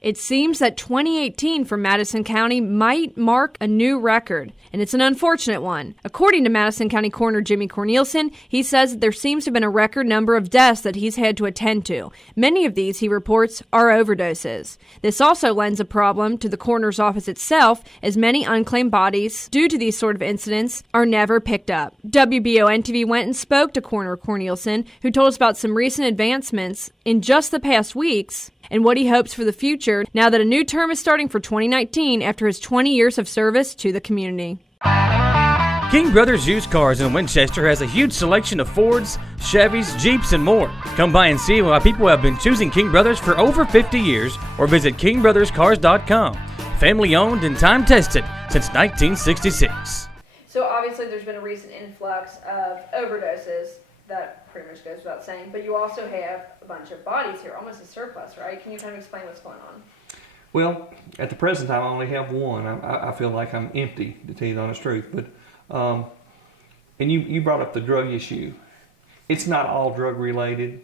It seems that 2018 for Madison County might mark a new record, and it's an unfortunate one. According to Madison County Coroner Jimmy Cornelison, he says that there seems to have been a record number of deaths that he's had to attend to. Many of these, he reports, are overdoses. This also lends a problem to the coroner's office itself, as many unclaimed bodies, due to these sort of incidents, are never picked up. WBON-TV went and spoke to Coroner Cornelison, who told us about some recent advancements in just the past weeks and what he hopes for the future now that a new term is starting for 2019 after his 20 years of service to the community. King Brothers Used Cars in Winchester has a huge selection of Fords, Chevys, Jeeps, and more. Come by and see why people have been choosing King Brothers for over 50 years or visit kingbrotherscars.com. Family owned and time tested since 1966. So obviously there's been a recent influx of overdoses. That pretty much goes without saying. But you also have a bunch of bodies here, almost a surplus, right? Can you kind of explain what's going on? Well, at the present time, I only have one. I feel like I'm empty, to tell you the honest truth. But and you brought up the drug issue. It's not all drug related,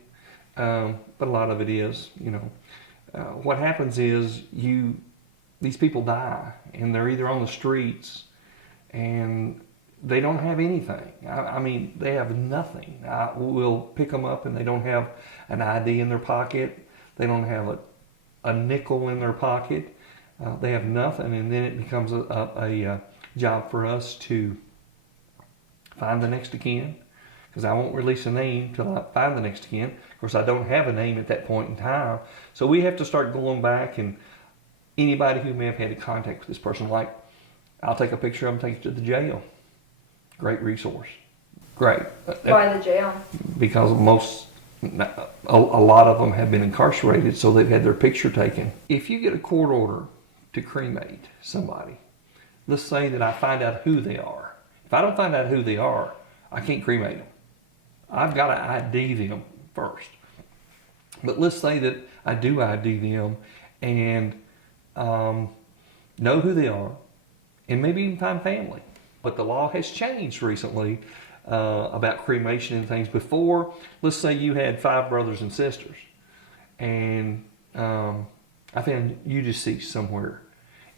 but a lot of it is. You know, what happens is these people die, and they're either on the streets, and they don't have anything. I mean, they have nothing. We'll pick them up and they don't have an ID in their pocket. They don't have a nickel in their pocket. They have nothing, and then it becomes a job for us to find the next of kin, because I won't release a name till I find the next of kin. Of course, I don't have a name at that point in time. So we have to start going back, and anybody who may have had contact with this person, like, I'll take a picture of them, take it to the jail. Great resource. Great. Why the jail? Because a lot of them have been incarcerated, so they've had their picture taken. If you get a court order to cremate somebody, let's say that I find out who they are. If I don't find out who they are, I can't cremate them. I've got to ID them first. But let's say that I do ID them and know who they are, and maybe even find family. But the law has changed recently about cremation and things. Before, let's say you had 5 brothers and sisters, and I found you deceased somewhere,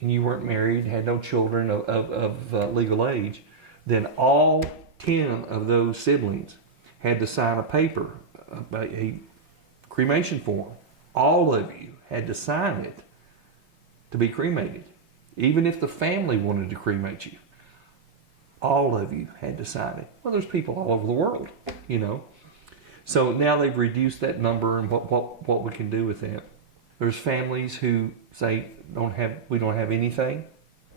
and you weren't married, had no children of legal age, then all 10 of those siblings had to sign a paper, a cremation form. All of you had to sign it to be cremated, even if the family wanted to cremate you. All of you had to sign it. Well, there's people all over the world, you know. So now they've reduced that number and what we can do with that. There's families who say we don't have anything.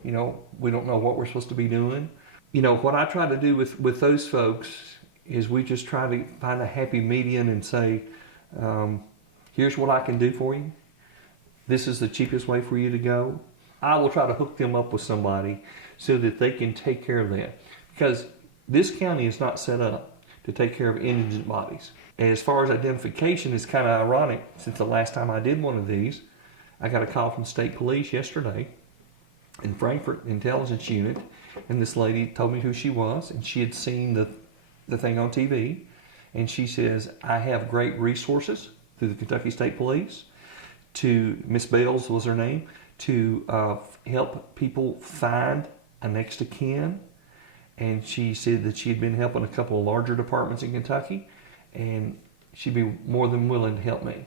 You know, we don't know what we're supposed to be doing. You know, what I try to do with those folks is we just try to find a happy median and say, here's what I can do for you. This is the cheapest way for you to go. I will try to hook them up with somebody so that they can take care of that. Because this county is not set up to take care of indigent bodies. And as far as identification, it's kind of ironic. Since the last time I did one of these, I got a call from state police yesterday in Frankfort Intelligence Unit, and this lady told me who she was, and she had seen the thing on TV, and she says, I have great resources through the Kentucky State Police, to Miss Bales was her name, to help people find a next of kin. And she said that she had been helping a couple of larger departments in Kentucky, and she'd be more than willing to help me.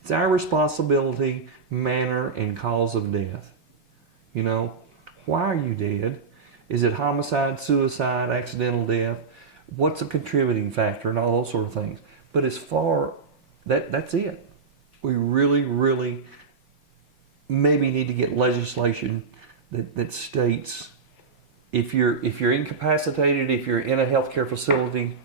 It's our responsibility, manner, and cause of death. You know, why are you dead? Is it homicide, suicide, accidental death? What's a contributing factor, and all those sort of things. But as far, that's it. We really, really maybe need to get legislation that states if you're incapacitated, if you're in a healthcare facility,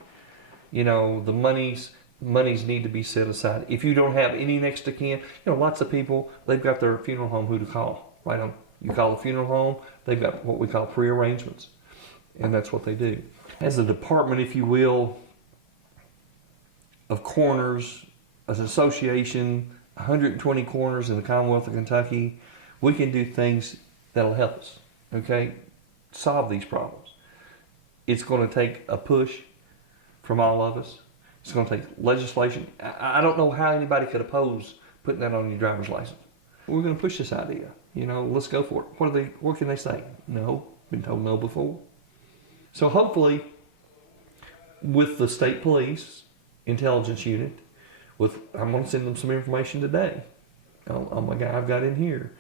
you know, the monies need to be set aside. If you don't have any next of kin, you know, lots of people, they've got their funeral home who to call. Right on. You call the funeral home, they've got what we call pre-arrangements, and that's what they do. As a department, if you will, of coroners, as an association, 120 coroners in the Commonwealth of Kentucky, we can do things that'll help us, okay? Solve these problems. It's going to take a push from all of us. It's going to take legislation. I don't know how anybody could oppose putting that on your driver's license. we're going to push this idea. Let's go for it. What can they say? No. Been told no before. So hopefully, with the state police intelligence unit, I'm going to send them some information today on my guy I've got in here.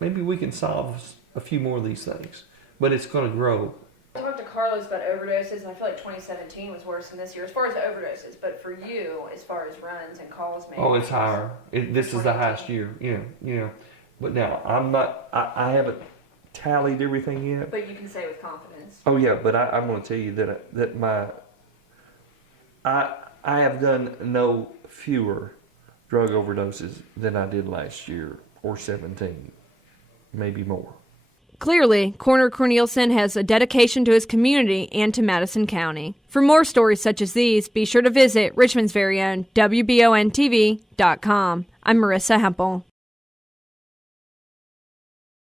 Maybe we can solve a few more of these things, but it's going to grow. I talked to Carlos about overdoses, and I feel like 2017 was worse than this year as far as overdoses. But for you, as far as runs and calls, maybe. Oh, it's higher. This is the highest year. Yeah. But now I haven't tallied everything yet. But you can say with confidence. Oh yeah, but I'm going to tell you that I have done no fewer drug overdoses than I did last year or 17, maybe more. Clearly, Coroner Cornelison has a dedication to his community and to Madison County. For more stories such as these, be sure to visit Richmond's very own WBONTV.com. I'm Marissa Hempel.